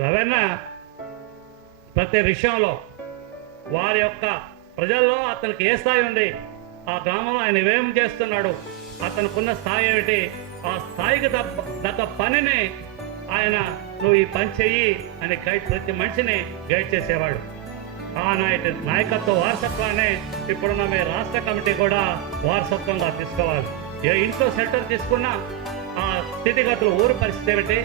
రవణ ప్రతి విషయంలో వారి యొక్క ప్రజల్లో అతనికి ఏ స్థాయి ఉంది, ఆ గ్రామంలో ఆయన ఏమేం చేస్తున్నాడు, అతనుకున్న స్థాయి ఏమిటి, ఆ స్థాయికి తగ్గ పనిని ఆయన నువ్వు ఈ పని చెయ్యి అని ప్రతి మనిషిని గైడ్ చేసేవాడు. ఆ నాయకత్వ వారసత్వాన్ని ఇప్పుడున్న మీ రాష్ట్ర కమిటీ కూడా వారసత్వంగా తీసుకోవాలి. ఏ ఇంట్లో సెంటర్ తీసుకున్నా ఆ స్థితిగతులు, ఊరు పరిస్థితి ఏమిటి,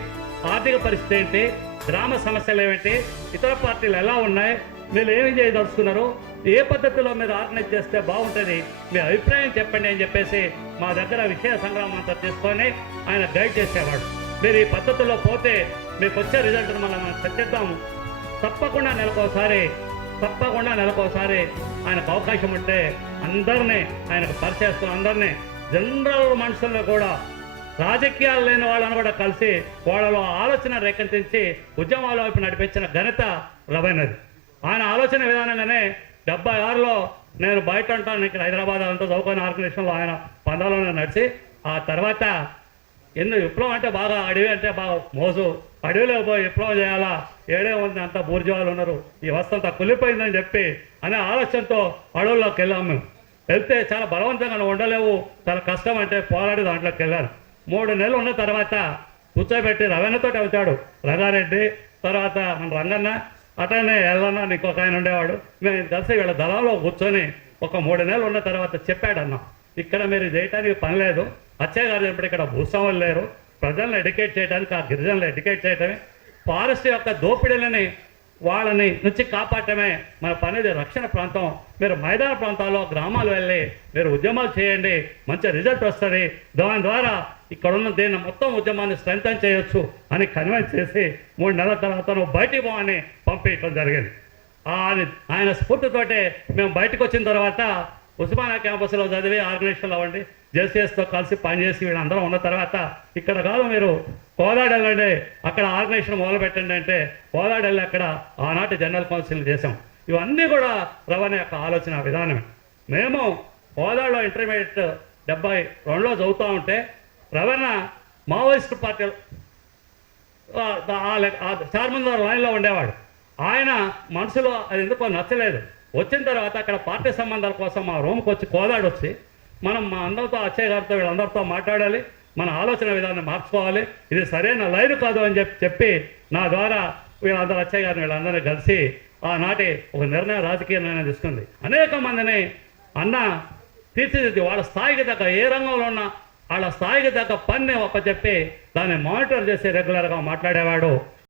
ఆర్థిక పరిస్థితి ఏంటి, గ్రామ సమస్యలు ఏమిటి, ఇతర పార్టీలు ఎలా ఉన్నాయి, మీరు ఏమి చేయదలుచుకున్నారు, ఏ పద్ధతిలో మీరు ఆర్గనైజ్ చేస్తే బాగుంటుంది, మీ అభిప్రాయం చెప్పండి అని చెప్పేసి మా దగ్గర విషయ సంగ్రామం అంతా తీసుకొని ఆయన గైడ్ చేసేవాడు. మీరు ఈ పద్ధతిలో పోతే మీకు వచ్చే రిజల్ట్ను మనం చర్చిద్దాము. తప్పకుండా నెలకోసారి ఆయనకు అవకాశం ఉంటే అందరినీ ఆయనకు పరిచేస్తాం. అందరినీ జనరల్ మనుషులను కూడా, రాజకీయాలు లేని వాళ్ళని కూడా కలిసి వాళ్ళలో ఆలోచన రేకెత్తించి ఉద్యమాల వైపు నడిపించిన ఘనత రవైనది. ఆయన ఆలోచన విధానంగానే 76లో నేను బయట ఉంటాను, ఇక్కడ హైదరాబాద్ అంతా చదువుకునే ఆర్గనైజేషన్లో ఆయన పందాలను నడిచి, ఆ తర్వాత ఎందుకు విప్లవం అంటే బాగా అడవి అంటే బాగా మోజు, అడవిలో పోయి విప్లవం చేయాలా, ఏడే ఉంది అంతా బూర్జవాళ్ళు ఉన్నారు, ఈ వస్తు అంతా కులిపోయిందని చెప్పి అనే ఆలోచనతో అడవుల్లోకి వెళ్ళాము. మేము వెళ్తే చాలా బలవంతంగా ఉండలేవు, చాలా కష్టం అంటే పోరాడి దాంట్లోకి వెళ్ళాను. 3 నెలలు ఉన్న తర్వాత కూర్చోబెట్టి రవణతో వచ్చాడు రంగారెడ్డి, తర్వాత మన రంగన్న, అటనే ఎల్లన్న, ఇంకొక ఆయన ఉండేవాడు. మేము కలిసి వీళ్ళ దళంలో కూర్చొని ఒక 3 నెలలు ఉన్న తర్వాత చెప్పాడన్న, ఇక్కడ మీరు చేయటానికి పని లేదు, అచ్చయ్య గారు చెప్పి ఇక్కడ భూస్వాములు లేరు, ప్రజలను ఎడ్యుకేట్ చేయడానికి, ఆ గిరిజనులు ఎడ్యుకేట్ చేయటమే, ఫారెస్ట్ యొక్క దోపిడీలని వాళ్ళని నుంచి కాపాడటమే మన పని. రక్షణ ప్రాంతం, మీరు మైదాన ప్రాంతాల్లో గ్రామాలు వెళ్ళి మీరు ఉద్యమాలు చేయండి, మంచి రిజల్ట్ వస్తుంది, దాని ద్వారా ఇక్కడున్న దీన్ని మొత్తం ఉద్యమాన్ని స్ట్రెంథన్ చేయొచ్చు అని కన్విన్స్ చేసి 3 నెలల తర్వాత నువ్వు బయటికి పోవని పంపించడం జరిగింది. ఆయన స్ఫూర్తితోటే మేము బయటకు వచ్చిన తర్వాత ఉస్మానియా క్యాంపస్లో చదివి ఆర్గనైజేషన్లో అవ్వండి, జేసీఎస్తో కలిసి పనిచేసి వీళ్ళందరూ ఉన్న తర్వాత ఇక్కడ కాదు మీరు కోదాడ వెళ్ళండి, అక్కడ ఆర్గనైజేషన్ మొదలుపెట్టండి అంటే కోదాడ వెళ్ళి అక్కడ ఆనాటి జనరల్ కౌన్సిల్ చేసాం. ఇవన్నీ కూడా రవణ యొక్క ఆలోచన విధానమే. మేము కోదాడలో ఇంటర్మీడియట్ 72లో చదువుతూ ఉంటే రవణ మావోయిస్ట్ పార్టీ చార్మందర్ లైన్లో ఉండేవాడు. ఆయన మనసులో అది ఎందుకో నచ్చలేదు. వచ్చిన తర్వాత అక్కడ పార్టీ సంబంధాల కోసం మా రూమ్కి వచ్చి కోదాడు వచ్చి మనం మా అందరితో, అచ్చయ్య గారితో, వీళ్ళందరితో మాట్లాడాలి, మన ఆలోచన విధానం మార్చుకోవాలి, ఇది సరైన లైన్ కాదు అని చెప్పి నా ద్వారా వీళ్ళందరూ, అచ్చయ్య గారిని వీళ్ళందరినీ కలిసి ఆనాటి ఒక నిర్ణయం, రాజకీయ నిర్ణయం తీసుకుంది. అనేక మందిని అన్న తీర్చిదిద్ది వాళ్ళ స్థాయికి తగ్గ, ఏ రంగంలో ఉన్నా వాళ్ళ స్థాయికి తగ్గ పని ఒప్పచెప్పి దాన్ని మానిటర్ చేసి రెగ్యులర్గా మాట్లాడేవాడు.